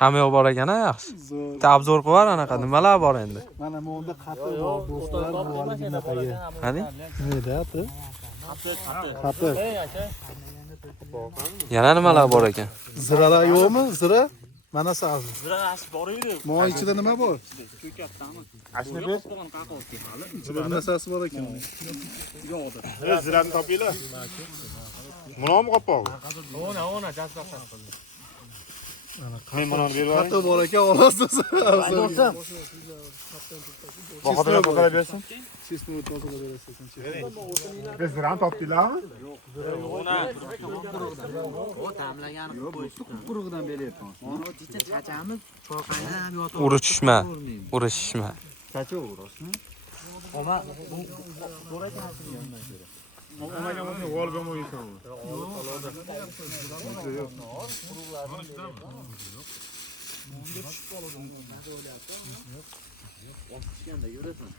Hamma yoq bor ekan-a, yaxshi. Zo'r. Obzor qilar anaqa nimalar bor endi. Mana bu onda qatiq bor, do'stlar, bu oliginapaga. Qani? Nima deyapti? Qatiq. Yana nimalar bor ekan? Ziralar yo'qmi? Zira? Mana sabzi. Zira ash bor edi. Moy ichida nima bor? Ko'katdami? Ashni ber. Ichida narsasi bor ekan. Yo'qdi. Zirani topinglar. Munami qopqog'i. Ona jazba qildi. Men buni berib yuboring. Qatiq bor ekan, olasiz. Bahodirlar qo'qara bersin. Chesni tozalab berasiz. Biz zirani topdinglarmi? O damlagani qo'yishdi. Quruqdan beryapman. Mana jicha chachamiz choqaynab yotib. Urishishma. Urishishma. Chacha urasmi? Oma bu Omaga bo'lsa g'olga mo'ysan. O'tishganda yurasan.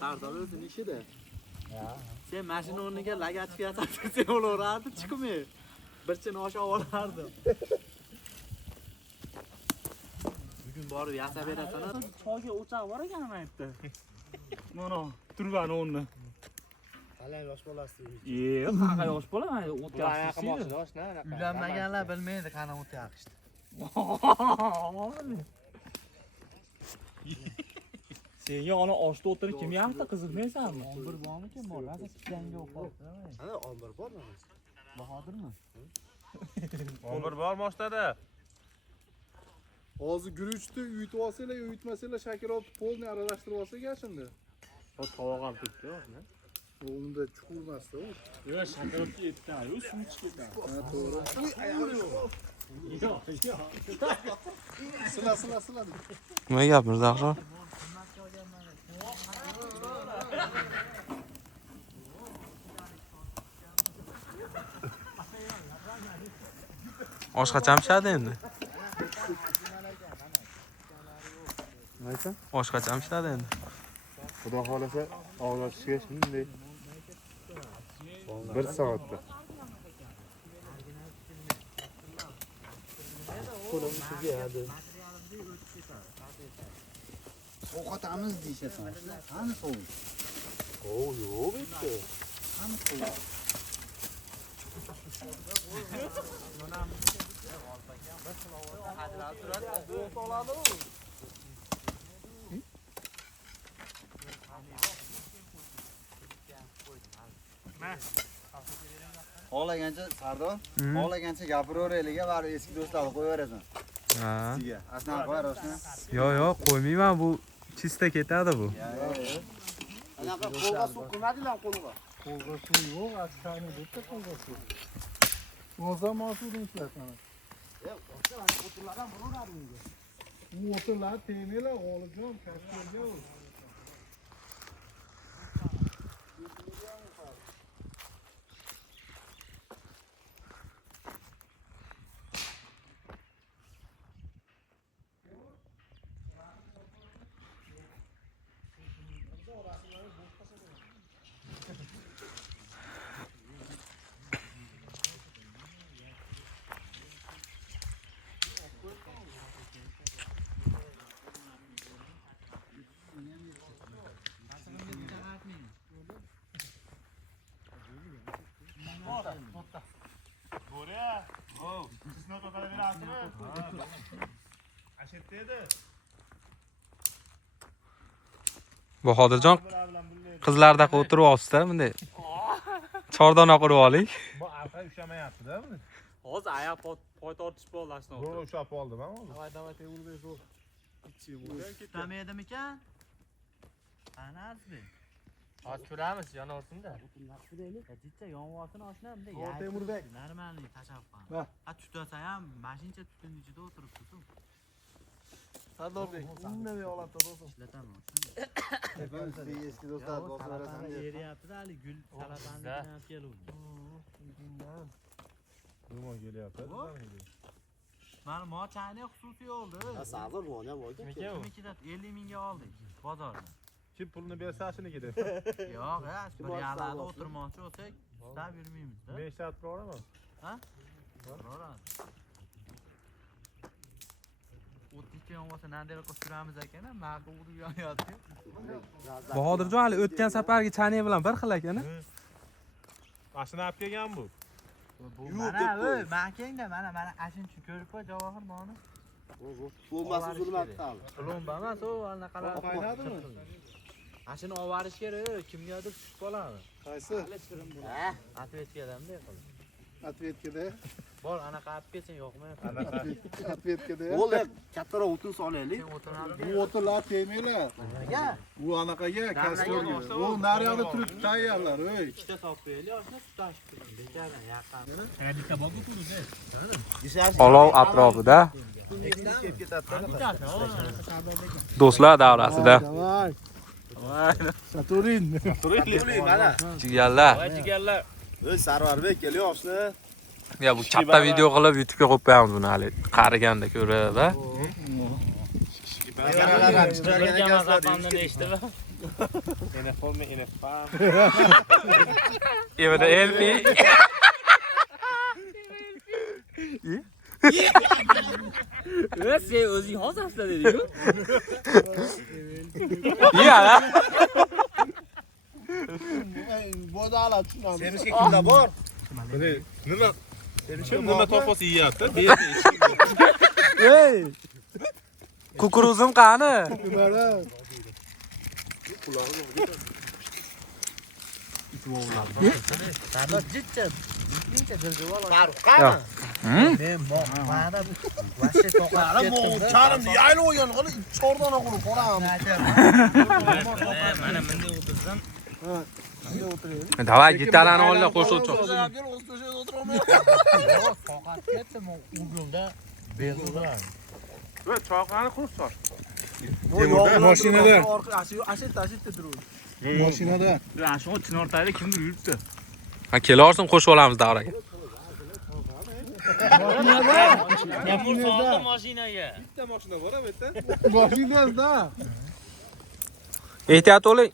Sardor o'zini ishida. Sen mashina o'rniga lagatib yasasan, sen o'laverardi, chiqmay. Bir chini oshib olardi. Bugun borib yasab berasan. Choyga o'choq bor ekan mana yerda. Mana turgan o'rni. Hali yosh bolasi. Qanaqa yosh bola mana o't yoshni. Uylanmaganlar bilmaydi qani o't yoqishdi. Senga ona oshda o'tirib kim yoqdi qiziqmaysanmi? Bir bormikin bor, hasa tikanga o'qib. Ana ombir bormi? Bahodirmi? Ombir bor moshtada. Hozir guruchni uyutib olsanglar, uyutmasanglar, shakar olib polni aralashtirib olsak shunda. Tovoq olib ketdi-ku. Unda chuqurmasdi u. Yo, shakarotga yetdi-yu, suv chiqib ketdi. Ha, to'g'ri. Sila. Nima gap Mirzaxon? Osh qachon pishadi endi? Naysa? Osh qachon pishadi endi? Xudo xolasa og'zlashga shunday 1 soatda. Ovqatamiz deyishasan. Qani sovuq? Yo'q bitta. Qani sovuq? Xohlagancha Sardor, xohlagancha gapiraveraylik, baribir eski do'stlarni qo'yaverasan. Ha. Sizga. Aslan qo'yar o'shni. Yo'q, qo'ymayman, bu chista ketadi bu. Anaqa qo'lga suv qilmadilar qo'lga. Qo'lga suv yo'q, askani debda qo'lga suv. O'zam mas'ulni ishlatman. U o'tirlar temelar, G'olibjon, Kashmirga u. Bo'ra. Sizni qo'qara berasizmi? Ashitda edi. Bahodirjon qizlardaqa o'tirib olsa, bunday chordona qurib oling. Bu arqa ushamayapti-da buni. Hozir oyoq poy tortish bo'lashni. Zo'r ushab oldim ha hozir. Davay, tevrday zo'r. Tutamaydimikan? Qani azbi? Hozir ko'ramiz, yonaversin-da. Jicha yonvorsini oshnamda. Temurbek. Normalniy tashab Va. qo'y. Ha tutasa ham mashincha tutunning ichida o'tiribdi-ku. Sardorbek, indamay oladi do'stim. Ishlataman. Eski do'stlar bo'lsa berasan. Eriyapti hali gul salatani olib keluvdi. Nima kelyapti? Mana mo chayni xususiy oldi. Sardor nima ham bo'lgan? Kimnikidan 50 mingga oldik bozorda. Kim pulni bersa shuniki deb. Yo'q, bir yalada o'tirmoqchi bo'lsak, istab yurmaymiz-da. Men shart boraman. Ha? Boradi. kelgan bo'lsa nandaylar qilib turamiz ekan, ma'qul urib yonyapti. Bahodirjon hali o'tgan safargi chane bilan bir xil ekan. Mashina olib kelgan bu. Mana ey, makangda mana ashinchi ko'rib qo'y javohir moni. Bo'lmasa zulmat qildi. Plomba emas u, anaqalar. Qaynadimi? Ashini olvarish kerak, kimgadir tushib qoladi. Qaysi? Atvetkadanda qilib. Atvetkada. Bor, anaqa olib kelsang yo'qmayapti. Atvetkada. O'lar kattaroq o'tin solaylik. Bu o'tinlar tegmaylar. Bu anaqaga kastorga. U naryoqda turib tayyorlar, ey. Ikkita solib qo'yaylik, oshna sut tashib qo'ying. Bekardan yaqin. Bitta bobu turdi. Olov atrofida do'stlar davrasida. Davay. Saturin. Turing mana. Jigarlar. Jigarlar. Ey Sarvarbek kelyapsiz. Ya bu katta video qilib YouTube'ga qo'yib qo'yamiz buni hali qariganda ko'rib, ha. Evda elfi. Sen o'zing hozirda dedi-ku. Ya. Bodala tushunamiz. Semizga kimda bor? Nima? Kim nima topasa yeyapti? Ey. Kukuruzim qani? Mana. Sardosh jitcha. Bitta diljivola. Farq qani? Men mana vashshe to'qib ketdim. Charimni yayla o'ygan qilib 4 dona qilib boramiz. Mana bunday o'tirsam, Davay gitarani olib qo'shuvchi. Toqat ketdim uyg'unda beldan. Va choqani qurib sol. Mashinada. Ashit turibdi. Mashinada. ana shu chinortayda kimdir yuribdi. Ha, kelarsin qo'shib olamiz davraga. Yapur soldi mashinaga. Bitta mashina bor-a bu yerda. Mashinada. Ehtiyot bo'ling.